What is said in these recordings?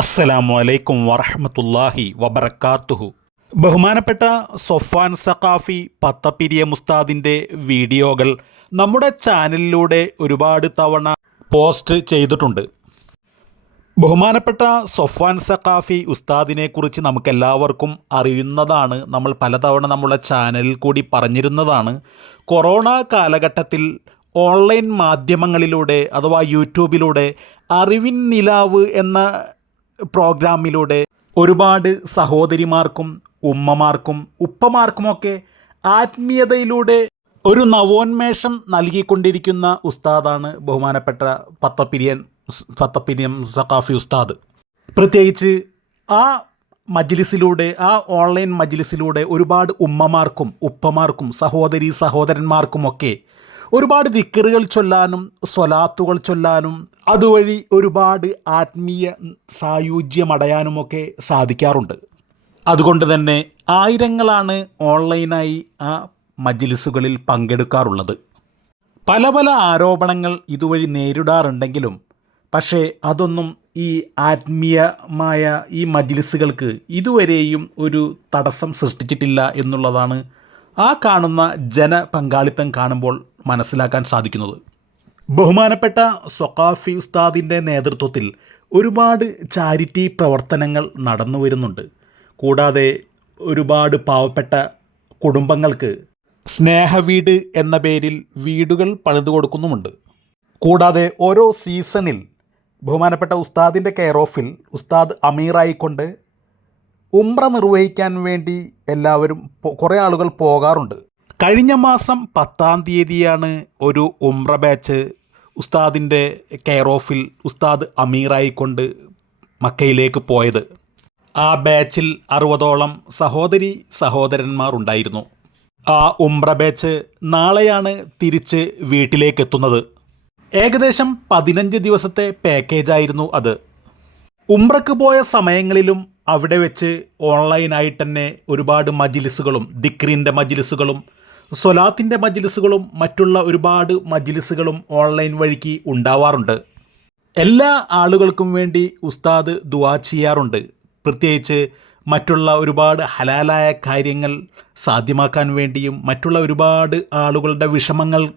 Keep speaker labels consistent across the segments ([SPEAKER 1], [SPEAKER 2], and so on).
[SPEAKER 1] അസ്സലാമു അലൈക്കും വറഹമത്തല്ലാഹി വബർക്കാത്തുഹു ബഹുമാനപ്പെട്ട സൊഫാൻ സഖാഫി പത്തപ്പിരിയ മുസ്താദിന്റെ വീഡിയോകൾ നമ്മുടെ ചാനലിലൂടെ ഒരുപാട് തവണ പോസ്റ്റ് ചെയ്തിട്ടുണ്ട്. ബഹുമാനപ്പെട്ട സൊഫാൻ സഖാഫി ഉസ്താദിനെക്കുറിച്ച് നമുക്കെല്ലാവർക്കും അറിയുന്നതാണ്. നമ്മൾ പലതവണ നമ്മുടെ ചാനലിൽ കൂടി പറഞ്ഞിരുന്നതാണ്. കൊറോണ കാലഘട്ടത്തിൽ ഓൺലൈൻ മാധ്യമങ്ങളിലൂടെ അഥവാ യൂട്യൂബിലൂടെ അറിവിൻ നിലാവ് എന്ന പ്രോഗ്രാമിലൂടെ ഒരുപാട് സഹോദരിമാർക്കും ഉമ്മമാർക്കും ഉപ്പമാർക്കുമൊക്കെ ആത്മീയതയിലൂടെ ഒരു നവോന്മേഷം നൽകിക്കൊണ്ടിരിക്കുന്ന ഉസ്താദാണ് ബഹുമാനപ്പെട്ട പത്തപ്പിരിയൻ പത്തപ്പിരിയം സഖാഫി ഉസ്താദ്. പ്രത്യേകിച്ച് ആ മജ്ലിസിലൂടെ ആ ഓൺലൈൻ മജ്ലിസിലൂടെ ഒരുപാട് ഉമ്മമാർക്കും ഉപ്പമാർക്കും സഹോദരി സഹോദരന്മാർക്കുമൊക്കെ ഒരുപാട് ദിക്കറുകൾ ചൊല്ലാനും സ്വലാത്തുകൾ ചൊല്ലാനും അതുവഴി ഒരുപാട് ആത്മീയ സായുജ്യമടയാനുമൊക്കെ സാധിക്കാറുണ്ട്. അതുകൊണ്ട് തന്നെ ആയിരങ്ങളാണ് ഓൺലൈനായി ആ മജ്ലിസുകളിൽ പങ്കെടുക്കാറുള്ളത്. പല പല ആരോപണങ്ങൾ ഇതുവഴി നേരിടാറുണ്ടെങ്കിലും പക്ഷേ അതൊന്നും ഈ ആത്മീയമായ ഈ മജ്ലിസുകൾക്ക് ഇതുവരെയും ഒരു തടസ്സം സൃഷ്ടിച്ചിട്ടില്ല എന്നുള്ളതാണ് ആ കാണുന്ന ജനപങ്കാളിത്തം കാണുമ്പോൾ മനസ്സിലാക്കാൻ സാധിക്കുന്നത്. ബഹുമാനപ്പെട്ട സൊക്കാഫി ഉസ്താദിന്റെ നേതൃത്വത്തിൽ ഒരുപാട് ചാരിറ്റി പ്രവർത്തനങ്ങൾ നടന്നു വരുന്നുണ്ട്. കൂടാതെ ഒരുപാട് പാവപ്പെട്ട കുടുംബങ്ങൾക്ക് സ്നേഹവീട് എന്ന പേരിൽ വീടുകൾ പണിതു കൊടുക്കുന്നുമുണ്ട്. കൂടാതെ ഓരോ സീസണിൽ ബഹുമാനപ്പെട്ട ഉസ്താദിന്റെ കെയർ ഓഫിൽ ഉസ്താദ് അമീറായിക്കൊണ്ട് ഉംറ നിർവഹിക്കാൻ വേണ്ടി എല്ലാവരും കുറേ ആളുകൾ പോകാറുണ്ട്. കഴിഞ്ഞ മാസം പത്താം തീയതിയാണ് ഒരു ഉംറ ബാച്ച് ഉസ്താദിന്റെ കെയർ ഓഫിൽ ഉസ്താദ് അമീറായിക്കൊണ്ട് മക്കയിലേക്ക് പോയത്. ആ ബാച്ചിൽ അറുപതോളം സഹോദരി സഹോദരന്മാർ ഉണ്ടായിരുന്നു. ആ ഉംറ ബാച്ച് നാളെയാണ് തിരിച്ച് വീട്ടിലേക്ക് എത്തുന്നത്. ഏകദേശം പതിനഞ്ച് ദിവസത്തെ പാക്കേജായിരുന്നു അത്. ഉംറക്ക് പോയ സമയങ്ങളിലും അവിടെ വെച്ച് ഓൺലൈനായിട്ട് തന്നെ ഒരുപാട് മജിലിസുകളും ദിക്രീന്റെ മജിലിസുകളും സ്വലാത്തിന്റെ മജിലിസുകളും മറ്റുള്ള ഒരുപാട് മജിലിസുകളും ഓൺലൈൻ വഴിക്ക് ഉണ്ടാവാറുണ്ട്. എല്ലാ ആളുകൾക്കും വേണ്ടി ഉസ്താദ് ദുവാ ചെയ്യാറുണ്ട്. പ്രത്യേകിച്ച് മറ്റുള്ള ഒരുപാട് ഹലാലായ കാര്യങ്ങൾ സാധ്യമാക്കാൻ വേണ്ടിയും മറ്റുള്ള ഒരുപാട് ആളുകളുടെ വിഷമങ്ങൾ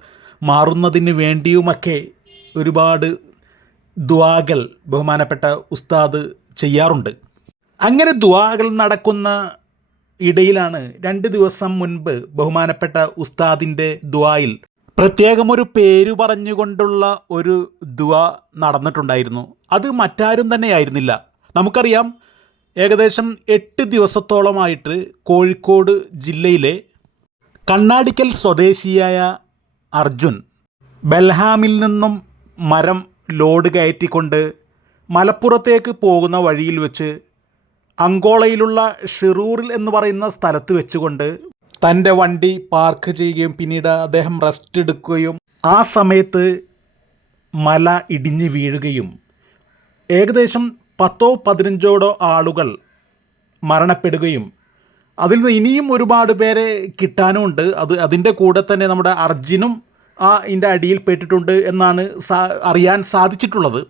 [SPEAKER 1] മാറുന്നതിന് വേണ്ടിയുമൊക്കെ ഒരുപാട് ദുവാകൾ ബഹുമാനപ്പെട്ട ഉസ്താദ് ചെയ്യാറുണ്ട്. അങ്ങനെ ദുവാകൾ നടക്കുന്ന ഇടയിലാണ് രണ്ട് ദിവസം മുൻപ് ബഹുമാനപ്പെട്ട ഉസ്താദിന്റെ ദ്വായിൽ പ്രത്യേകം ഒരു പേര് പറഞ്ഞുകൊണ്ടുള്ള ഒരു ദുവ നടന്നിട്ടുണ്ടായിരുന്നു. അത് മറ്റാരും തന്നെ ആയിരുന്നില്ല. നമുക്കറിയാം ഏകദേശം എട്ട് ദിവസത്തോളമായിട്ട് കോഴിക്കോട് ജില്ലയിലെ കണ്ണാടിക്കൽ സ്വദേശിയായ അർജുൻ ബൽഹാമിൽ നിന്നും മരം ലോഡ് കയറ്റിക്കൊണ്ട് മലപ്പുറത്തേക്ക് പോകുന്ന വഴിയിൽ വെച്ച് അങ്കോളയിലുള്ള ഷിറൂറിൽ എന്ന് പറയുന്ന സ്ഥലത്ത് വെച്ചുകൊണ്ട് തന്റെ വണ്ടി പാർക്ക് ചെയ്യുകയും പിന്നീട് അദ്ദേഹം റെസ്റ്റ് എടുക്കുകയും ആ സമയത്ത് മല ഇടിഞ്ഞ് വീഴുകയും ഏകദേശം പത്തോ പതിനഞ്ചോടോ ആളുകൾ മരണപ്പെടുകയും അതിൽ നിന്ന് ഇനിയും ഒരുപാട് പേരെ കിട്ടാനുമുണ്ട്. അത് അതിന്റെ കൂടെ തന്നെ നമ്മുടെ അർജുനും ആ ഇതിന്റെ അടിയിൽ പെട്ടിട്ടുണ്ട് എന്നാണ് സാ അറിയാൻ സാധിച്ചിട്ടുള്ളത്.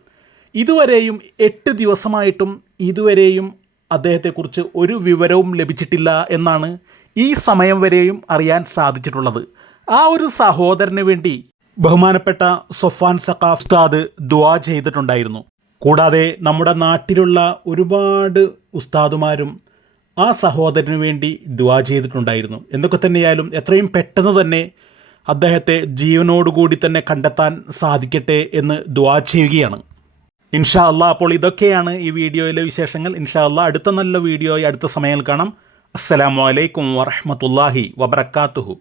[SPEAKER 1] ഇതുവരെയും എട്ട് ദിവസമായിട്ടും ഇതുവരെയും അദ്ദേഹത്തെക്കുറിച്ച് ഒരു വിവരവും ലഭിച്ചിട്ടില്ല എന്നാണ് ഈ സമയം വരെയും അറിയാൻ സാധിച്ചിട്ടുള്ളത്. ആ ഒരു സഹോദരന് വേണ്ടി ബഹുമാനപ്പെട്ട സൊഫാൻ സക്കാഫ് ഉസ്താദ് ദുവാ ചെയ്തിട്ടുണ്ടായിരുന്നു. കൂടാതെ നമ്മുടെ നാട്ടിലുള്ള ഒരുപാട് ഉസ്താദുമാരും ആ സഹോദരന് വേണ്ടി ദുവാ ചെയ്തിട്ടുണ്ടായിരുന്നു. എന്തൊക്കെ തന്നെയായാലും എത്രയും പെട്ടെന്ന് തന്നെ അദ്ദേഹത്തെ ജീവനോടുകൂടി തന്നെ കണ്ടെത്താൻ സാധിക്കട്ടെ എന്ന് ദുവാ ചെയ്യുകയാണ്. ഇൻഷാ അല്ലാ അപ്പോൾ ഇതൊക്കെയാണ് ഈ വീഡിയോയിലെ വിശേഷങ്ങൾ. ഇൻഷാ അല്ലാ അടുത്ത നല്ല വീഡിയോയി അടുത്ത സമയങ്ങൾ കാണാം. അസ്സലാമലൈക്കും വറഹമത്തല്ലാഹി വബർക്കാത്തുഹു